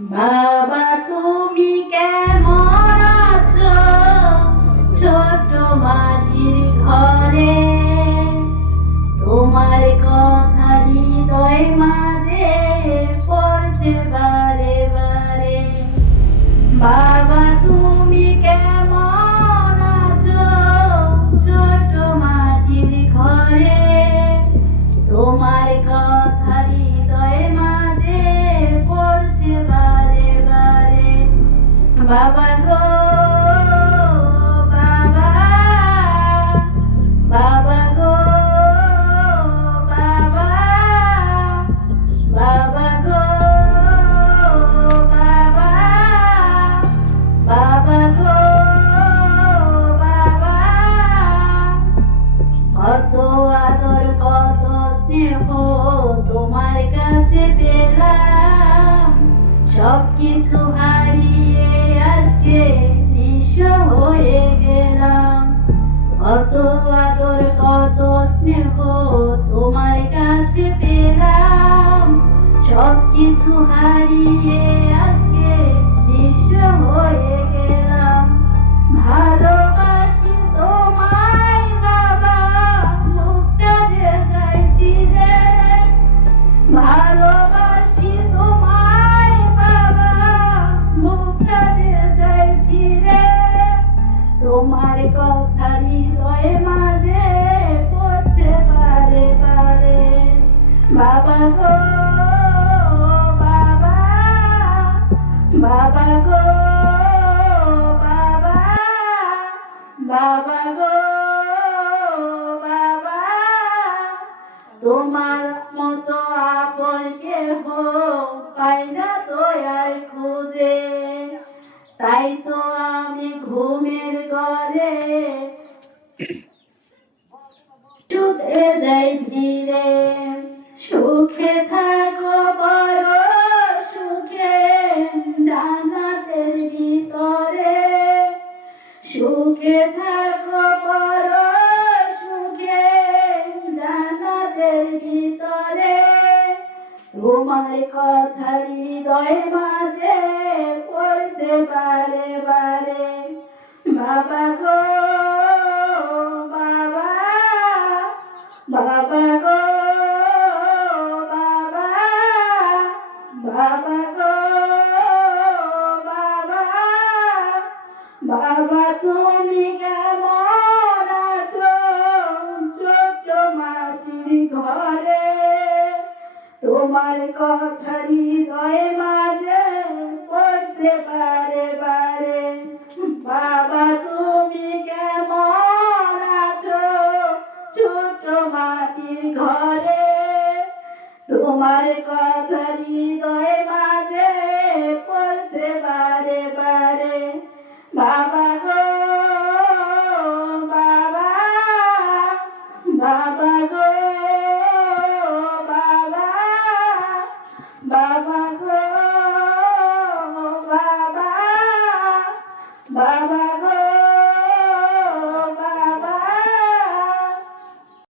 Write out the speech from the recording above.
বাবা তুমি কেমন আছো ছোট মাটির ঘরে? তোমার কথা হৃদয় মাঝে পড়ছে বারে বারে। বাবা তুমি কেমন আছো ছোট মাটির ঘরে? তোমার কথা হৃদয় মাঝে পড়ছে বারে বারে। বাবা গো বাবা, বাবা গো বাবা, বাবা গো বাবা, বাবা গো বাবা। কত আদর কত স্নেহ তোমার কাছে পেলাম, সবকিছু হারিয়ে আজকে নিঃস্ব হয়ে গেলাম। কত আদর কত স্নেহ তোমার কাছে পেলাম, সবকিছু হারিয়ে আজকে নিঃস্ব হয়ে গেলাম। ভালোবাসি তোমায় বাবা, মুখটা যে চাইছি রে। ভালোবাসি তোমায় বাবা, মুখটা যে চাইছি রে। তোমার কথা হৃদয়ে মাঝে পড়ছে বারে বারে। বাবা গো বাবা, বাবা গো বাবা, বাবা গো বাবা। তোমার মতো আপন কেহ পাই না তো আর খুঁজে, তাই তো আমি ঘুমের ঘরে শুতে যাই ধীরে। সুখে থাকো বড় সুখে জান্নাতের ভিতরে। সুখে থাকো বড় সুখে জান্নাতের ভিতরে। তোমার কথা হৃদয় মাঝে পড়ছে বারে বারে। বাবা গো বাবা, বাবা গো বাবা, বাবা গো বাবা। বাবা তুমি কেমন আছো ছোট্ট মাটির ঘরে? তোমার কথা হৃদয় মাঝে পড়ছে বারে বারে। বাবা তুমি কেমন আছো ছোট মাটির ঘরে? তোমার কথা হৃদয় মাঝে পড়ছে বারে বারে। বাবা গো বাবা, বাবা গো বাবা, বাবা গো